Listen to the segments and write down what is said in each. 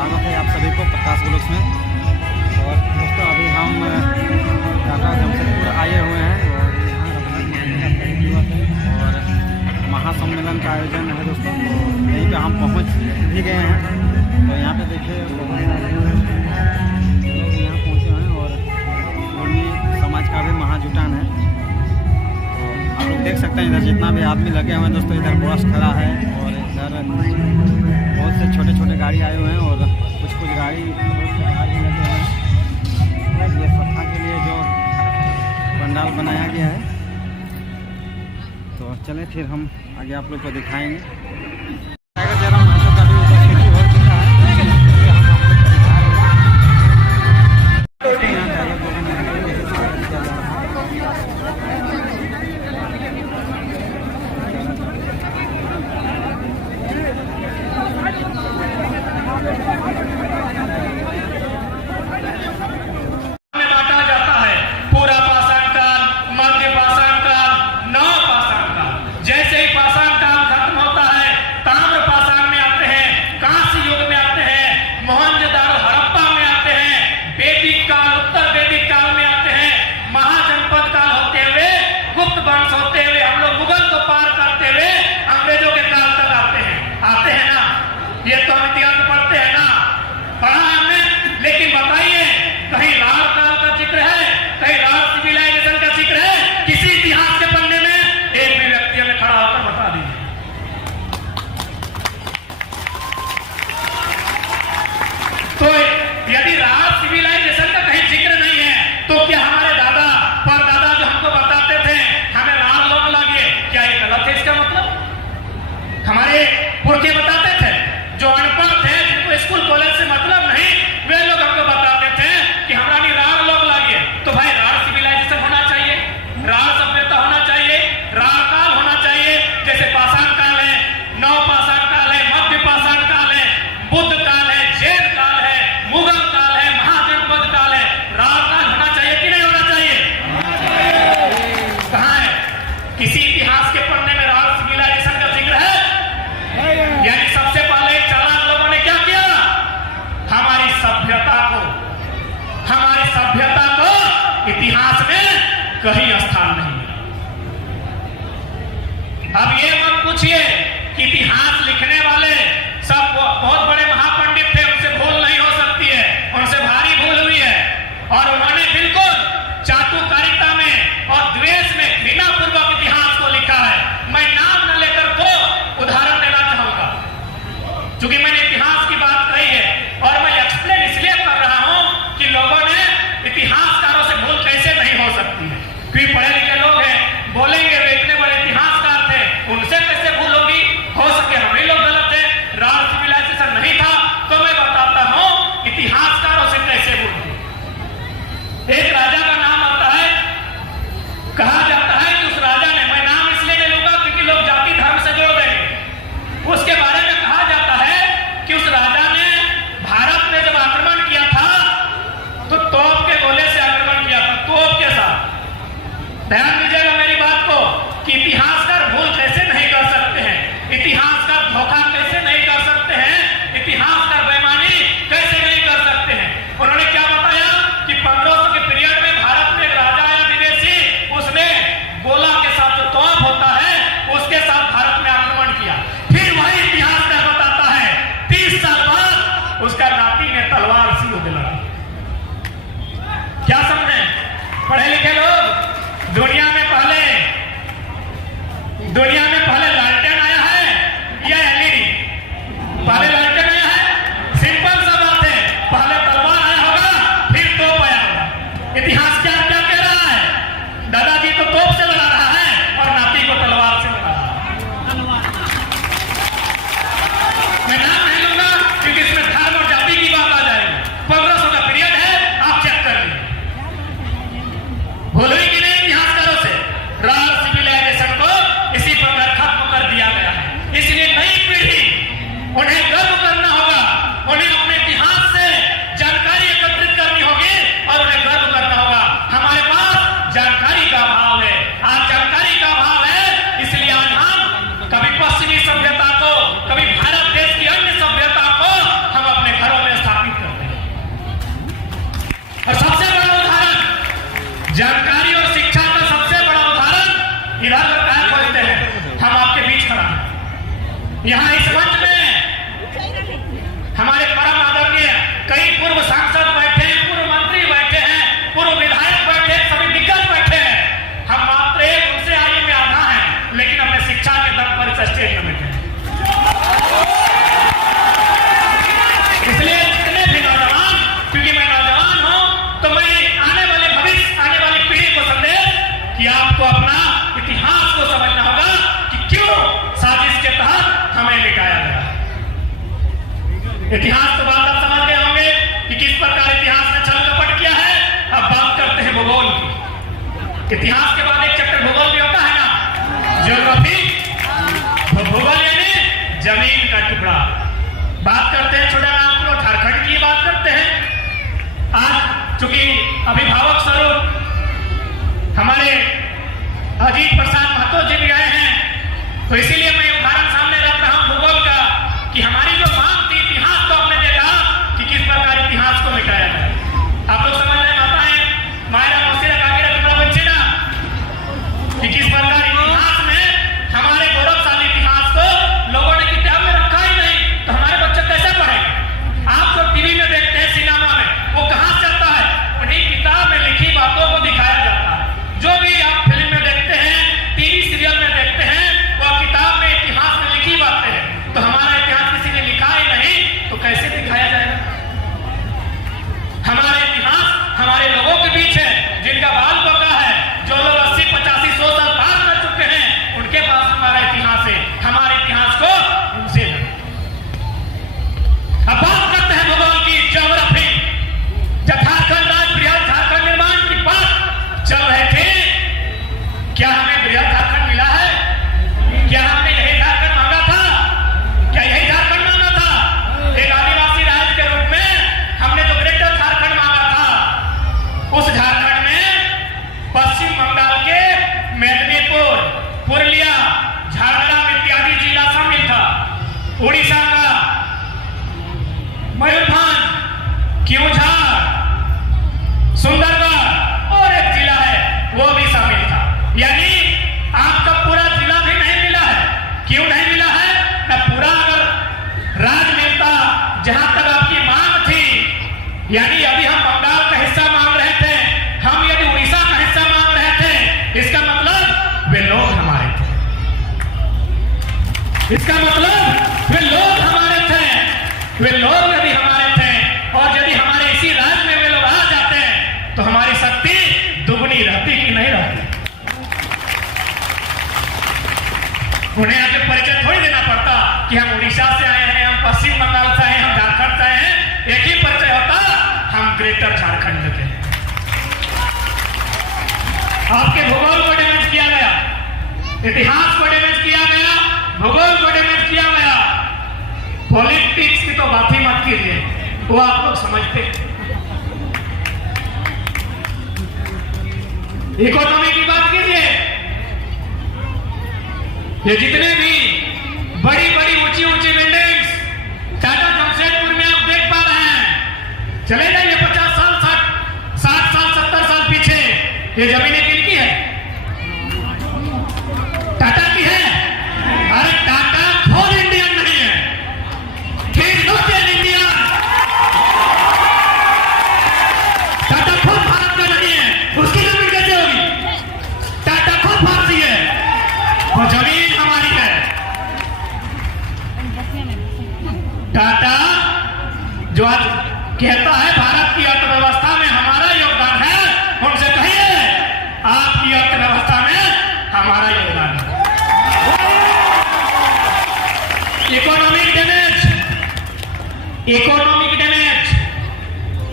स्वागत है आप सभी को प्रकाश ब्लॉग्स में। और दोस्तों अभी हम टाटा जमशेदपुर आए हुए हैं और यहाँ रघुनाथ महाराज का दिवस है और महासम्मेलन का आयोजन है दोस्तों। तो यहीं पे हम पहुँच भी गए हैं। तो यहाँ पे देखिए बहुत सारे लोग यहाँ पहुँचे हैं और गोल्मी समाज का भी महाजुटान है। तो आप लोग देख सकते हैं इधर जितना भी आदमी लगे हुए हैं दोस्तों। इधर बस खड़ा है और इधर बहुत से छोटे छोटे गाड़ी आए हुए हैं और कुछ गाड़ी बाहर भी लगे हुए हैं। ये सत्ता के लिए जो पंडाल बनाया गया है। तो चलें फिर हम आगे आप लोग को दिखाएंगे। ये तो हम इतिहास पढ़ते हैं ना, पढ़ा हमने। लेकिन बताइए कहीं राढ़ काल का जिक्र है, कहीं राढ़ सिविलाइजेशन का जिक्र है किसी इतिहास के पन्ने में? एक भी व्यक्ति हमें खड़ा होकर बता दीजिए। तो यदि राढ़ सिविलाइजेशन का कहीं जिक्र नहीं है तो क्या हमारे दादा परदादा जो हमको बताते थे हमें राढ़ लोग लगे, क्या ये गलत है? इसका मतलब हमारे पुरखे बताते थे, जो अनपढ़ थे, जिनको स्कूल कॉलेज से मतलब नहीं, वे लोग हमको बताते थे कि हमारी राढ़ लोग लागिए। तो भाई राढ़ सिविलाइजेशन होना चाहिए, राढ़ सभ्यता होना चाहिए, राढ़ काल होना चाहिए। जैसे पाषाण काल है, नव पाषाण काल है, मध्य पाषाण काल है, बुद्ध काल है, जैन काल है, मुगल काल है, महाजनपद काल है। राढ़ काल होना चाहिए कि नहीं होना चाहिए? कहाँ है किसी इतिहास के पन्ने में राढ़ सिविलाइजेशन का जिक्र है? यानी सबसे पहले चालाक लोगों ने क्या किया? हमारी सभ्यता को इतिहास में कहीं स्थान नहीं। अब ये मत पूछिए कि इतिहास लिखने वाले सब बहुत बड़े महापंडित थे, उनसे भूल नहीं हो सकती है, उनसे भारी भूल हुई है। और उन्होंने बिल्कुल चाटुकारिता में और द्वेष में घृणापूर्वक इतिहास को लिखा है। मैं नाम न लेकर को उदाहरण देना चाहूंगा, क्योंकि मैंने इतिहास की बात कही है और मैं एक्सप्लेन इसलिए कर रहा हूं कि लोगों ने इतिहासकारों से भूल कैसे नहीं हो सकती है। क्योंकि पढ़े लिखे लोग हैं, बोलेंगे वे इतने बड़े इतिहासकार थे, उनसे कैसे भूल होगी? हो सके हम ही लोग गलत है, राढ़ सिविलाइजेशन नहीं था। तो मैं बताता हूं इतिहासकारों से कैसे भूल होगी। एक राजा का नाम आता है, कहा जाता है कि उस राजा ने, मैं नाम इसलिए नहीं लूंगा क्योंकि लोग जाति धर्म से जोड़ देंगे, उसके बारे में कहा जाता है कि उस राजा ने भारत में जब आक्रमण किया था तो तोप के गोले से आक्रमण किया था, तोप के साथ। ध्यान दीजिएगा मेरी बात को कि इतिहासकार भूल कैसे नहीं कर सकते हैं, इतिहासकार धोखा कैसे नहीं कर सकते हैं, इतिहासकार बेईमानी कैसे नहीं कर सकते हैं। उन्होंने क्या बताया कि 1500 के पीरियड में भारत में एक राजा आया विदेशी, उसने गोला के साथ जो तोप होता है उसके साथ भारत में आक्रमण किया। फिर वही इतिहासकार बताता है 30 साल बाद उसका नाती ने तलवार से युद्ध लड़ा। क्या समझे पढ़े लिखे लोग? दुनिया में पहले लालटेन आया है या एलईडी? पहले लालटेन आया है, सिंपल सा बात है। पहले तलवार आया होगा, फिर तोप आया होगा। इतिहास क्या क्या कह रहा है? दादाजी तो तोप से लड़ा रहा है और नाती को तलवार से लड़ा रहा है। मैं नाम नहीं लूंगा क्योंकि इसमें धर्म और जाति की बात आ जाएगी। 1500 का पीरियड है, आप चेक कर लीजिए। भूल हुई कि नहीं इतिहासकारों से? राढ़ सिविलाइजेशन को इसी प्रकार खत्म कर दिया गया है। इसलिए नई पीढ़ी उन्हें गर्व इधर उधर कहाँ खोजते हैं, हम आपके बीच खड़ा हैं। यहाँ इस मंच में हमारे परम आदरणीय कई पूर्व सांसद बैठे हैं, पूर्व मंत्री बैठे हैं, पूर्व विधायक बैठे हैं, सभी दिग्गज बैठे हैं। हम मात्र एक उनसे आयु में आधा हैं, लेकिन अपने शिक्षा के दम पर इस स्टेज में बैठे हैं। इसलिए जितने भी नौजवान, क्योंकि मैं नौजवान हूं, तो मैं आने वाले भविष्य, आने वाली पीढ़ी को संदेश कि आपको अपना इतिहास को समझना होगा कि क्यों साजिश के तहत हमें मिटाया गया। इतिहास तो बात आप समझ गए होंगे कि किस प्रकार इतिहास ने छल कपट किया है। अब बात करते हैं भूगोल की। इतिहास के बाद एक चैप्टर भूगोल भी होता है ना, ज्योग्राफी। भूगोल यानी जमीन का टुकड़ा। बात करते हैं छोटा नाम को, झारखंड की बात करते हैं। आज चूंकि अभिभावक स्वरूप हमारे अजीत प्रसाद महतो जी भी आए हैं, तो इसीलिए मैं उदाहरण सामने रख रहा हूं भूगोल का कि हमारी जो मांग थी इतिहास को आपने देखा कि किस प्रकार इतिहास को मिटाया जाए। आप लोग समझ रहे हैं मायरा मौसीरा काकीरा टुकड़ा बच्चे ना कि किस प्रकार इतिहास में हमारे गौरवशाली इतिहास को लोगों ने किताब में रखा ही नहीं, तो हमारे बच्चे कैसे पढ़ेंगे। आप जो टीवी में देखते हैं, सिनेमा में, वो कहां से आता है, उन्हीं किताब में लिखी बातों को दिखाया जाता है। जो भी आप फिल्म में देखते हैं, टीवी सीरियल में देखते हैं, वो किताब में इतिहास में लिखी बातें हैं। तो हमारा इतिहास किसी ने लिखा ही नहीं, तो कैसे दिखाया जाएगा। हमारा इतिहास हमारे लोगों के बीच है, जिनका बाल पका है, जो लोग 80, 85, 100 साल पार कर चुके हैं, उनके पास हमारा इतिहास है। हमारे इतिहास को उनसे अब बात करते हैं भूगोल की, ज्योग्राफी। जब झारखंड राज्य बृहद झारखंड निर्माण की बात चल रहे थे, क्या हमें बृहद झारखंड मिला है? क्या हमने यही झारखंड मांगा था? क्या यही झारखंड मांगा था? एक आदिवासी राज्य के रूप में हमने जो ग्रेटर झारखंड मांगा था, उस झारखंड में पश्चिम बंगाल के मेदिनीपुर, पुरुलिया, झारग्राम इत्यादि जिला शामिल था। उड़ीसा का मयूरभंज, क्योंझार, सुंदरगढ़ और एक जिला है वो भी शामिल था। यानी आपका पूरा जिला भी नहीं मिला है। क्यों नहीं मिला है? ना पूरा अगर राज मिलता, जहां तक आपकी मांग थी, यानी अभी हम बंगाल का हिस्सा मांग रहे थे, हम यदि उड़ीसा का हिस्सा मांग रहे थे, इसका मतलब वे लोग हमारे थे। इसका मतलब वे लोग हमारे थे। वे लोग यदि हमारे थे और यदि हमारे इसी राज्य में वे लोग आ जाते हैं, तो हमारी शक्ति दुगनी रहती कि नहीं रहती। उन्हें आगे परिचय थोड़ी देना पड़ता कि हम उड़ीसा से आए हैं, हम पश्चिम बंगाल से आए हैं, हम झारखंड से आए हैं। एक ही परिचय होता, हम ग्रेटर झारखंड के। आपके भूगोल को डैमेज किया गया, इतिहास को डैमेज किया गया, भूगोल को डैमेज किया गया। पॉलिटिक्स की तो बात ही मत कीजिए, वो आप लोग समझते। इकोनॉमी की बात कीजिए। ये जितने भी बड़ी बड़ी ऊंची ऊंची बिल्डिंग्स टाटा जमशेदपुर में आप देख पा रहे हैं, चले जाइए 50 साल, 60 साल, 70 साल पीछे, ये जमीनें किनकी है? टाटा की है। अरे टाटा खुद इंडियन नहीं है, इंडियन। टाटा खुद भारत का नहीं है, उसकी जमीन कैसे होगी? टाटा खुद भारतीय है और जमीन हमारी है। टाटा जो आज कहता है भारत की अर्थव्यवस्था में हमारा योगदान है, उनसे कहिए आपकी अर्थव्यवस्था में हमारा योगदान है। Economic damage, economic damage,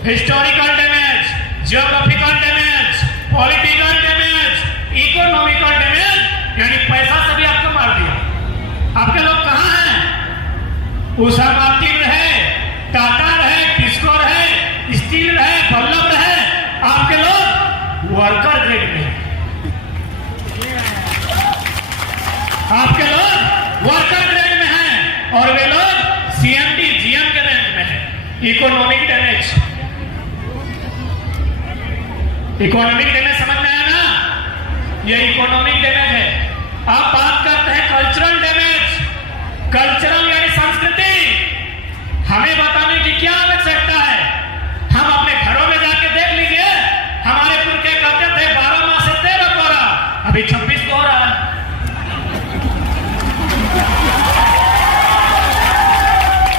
historical damage, geographical damage, political damage, economical damage, यानी पैसा सभी आपको मार दिया। आपके लोग कहां हैं? उषा मार्टिन रहे, टाटा रहे, टिस्को रहे, स्टील रहे, बल्लभ रहे, आपके लोग वर्कर ग्रेड में हैं। आपके लोग वर्कर ग्रेड में हैं और वे लोग सीएमडी, जीएम के रेंज में हैं। इकोनॉमिक डैमेज, इकोनॉमिक डैमेज समझ में आया ना? ये इकोनॉमिक डैमेज है। आप बात करते हैं कल्चरल डैमेज, कल्चरल यानी संस्कृति। हमें बताने की क्या आवश्यकता है? हम अपने घरों में जाके देख लीजिए, हमारे पुरखे कहते थे 12 माह से 13 कोरा, अभी 26 को हो रहा है।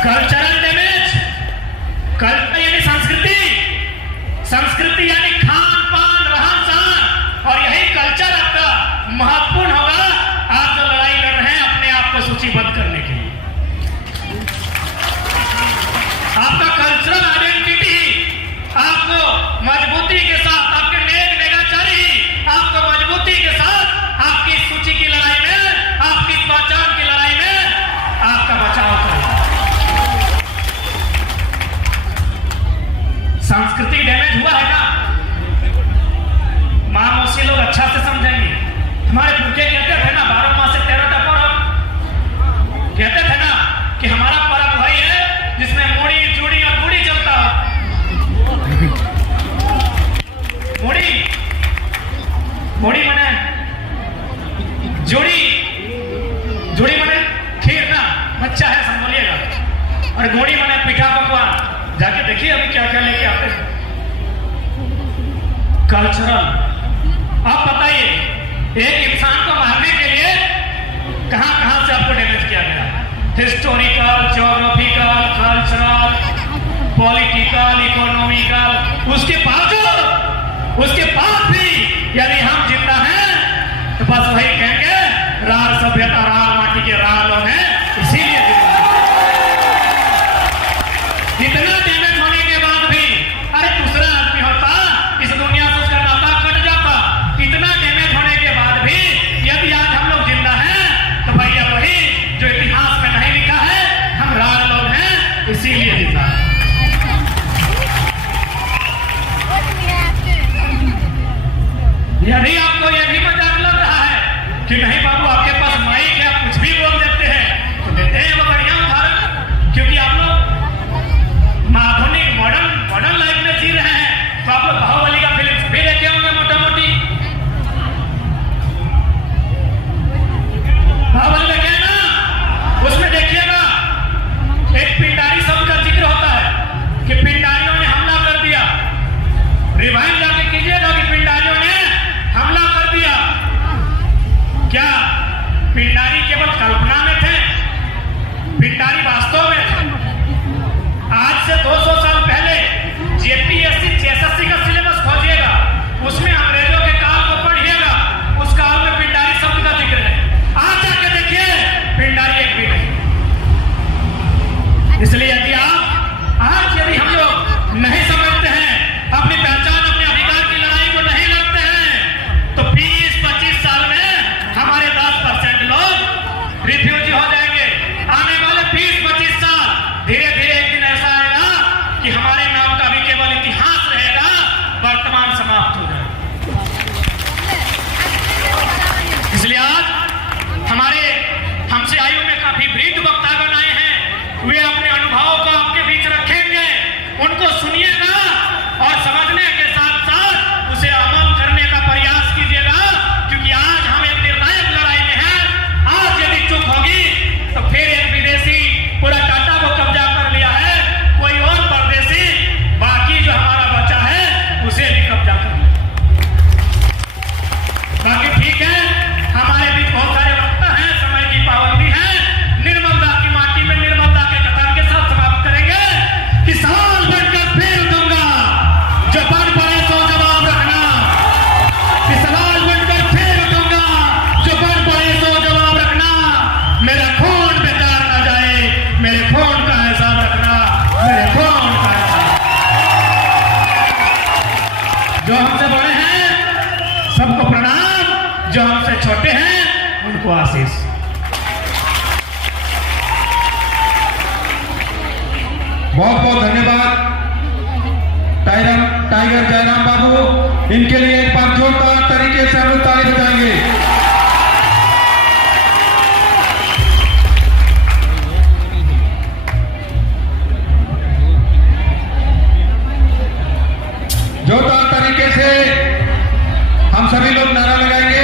कल्चरल डैमेज, कल्चर यानी संस्कृति, संस्कृति यानी खान पान रहन सहन, और यही कल्चर आपका महत्वपूर्ण होगा। आप जो लड़ाई लड़ रहे हैं अपने आप को सूचीबद्ध करने के लिए, आपका कल्चरल आइडेंटिटी आपको मजबूती के साथ, आपके नेक नेगाचारी आपको मजबूती के साथ आपकी सूची की लड़ाई में, आपकी पहचान की लड़ाई में आपका बचाव करेगा। संस्कृति डैमेज हुआ है ना, मां मौसी लोग अच्छा से समझेंगे। हमारे पुरखे कहते थे ना 12 माह से 13 का पर्व, कहते थे ना कि हमारा पर्व वही है जिसमें मूड़ी चूड़ी और गुड़ी चलता हो। मूड़ी मने जोड़ी, जोड़ी मने खीर ना, बच्चा है संभलिएगा, और गुड़ी मने पिठा पकवान। जाके देखिए अभी क्या क्या लेके आते हैं। कल्चरल, आप बताइए एक इंसान को मारने के लिए कहां कहां से आपको डैमेज किया गया? Historical, geographical, cultural, political, economical, उसके बाद भी यदि हम जिंदा हैं तो बस वही कहेंगे राल सभ्यता, राल माटी के राल लोग हैं, इसीलिए इतना डैमेज होने के बाद भी अरे दूसरा आदमी होता इस दुनिया से उसका नाता कट जाता। इतना डैमेज होने के बाद भी यदि आज हम लोग जिंदा हैं तो भैया वही जो इतिहास में नहीं लिखा है, हम राज लोग हैं, इसीलिए जिंदा है। यदि आपको यह भी मजाक लग रहा है कि नहीं बाबू आपके पास माइक है, आप कुछ भी बोल देते हैं, तो देते हैं वो बढ़िया उदाहरण, क्योंकि आप लोग आधुनिक मॉडर्न लाइफ में जी रहे हैं। तो आप लोग बाहुबली का फिल्म भी देखे होंगे, मोटा मोटी बाहुबली देखे ना, उसमें देखिएगा एक पिंडारी शब्द का जिक्र होता है कि पिंडारियों ने हमला कर दिया। रिवाइंड जाके कीजिएगा कि पिंडारियों ने हमला कर दिया। क्या पिंडारी केवल कल्पना में थे? पिंडारी वास्तव में थे। आज से 200 साल पहले जेपीएससी जेएसएससी का सिलेबस खोजिएगा, उसमें अंग्रेजों के काल को पढ़िएगा, उस काल में पिंडारी शब्द का जिक्र है। आज जाके देखिए पिंडारी एक भी नहीं। इसलिए यदि हम लोग नहीं समझते हैं, अपनी पहचान, अपने अधिकार की लड़ाई को नहीं लड़ते हैं, तो 20-25 साल में हमारे 10% लोग रिफ्यूजी हो जाएंगे। आने वाले 20-25 साल धीरे धीरे एक दिन ऐसा आएगा कि हमारे नाम का भी केवल इतिहास रहेगा, वर्तमान समाप्त हो जाएगा। इसलिए आज हमारे हमसे आयु में काफी वृद्ध वक्तागण आए हैं, वे अपने अनुभवों को आपके बीच रखेंगे, उनको सुनिएगा और समझने के साथ साथ उसे अमल करने का प्रयास कीजिएगा, क्योंकि आज हम एक निर्णायक लड़ाई में हैं। आज यदि चूक होगी तो फिर एक विदेशी पूरा टाटा को कब्जा कर लिया है, कोई और परदेशी बाकी जो हमारा बचा है उसे भी कब्जा कर लिया। बाकी ठीक है, हमारे बीच बहुत सारे वक्ता हैं, समय की पाबंदी है, निर्मलता की माटी में निर्मलता के कथन के साथ समाप्त करेंगे कि सवाल बनकर फिर दूंगा, जो बन पड़े तो जवाब रखना। कि सवाल बनकर फिर दूंगा, जो बन पड़े तो जवाब रखना। मेरा खून बेकार ना जाए, मेरे खून का हिसाब रखना, मेरे खून का हिसाब। जो हमसे बड़े हैं सबको प्रणाम, जो हमसे छोटे हैं उनको आशीष। बहुत बहुत धन्यवाद टाइगर जयराम बाबू। इनके लिए एक बार जोरदार तरीके से हम लोग ताली बजाएंगे। जोरदार तरीके से हम सभी लोग नारा लगाएंगे।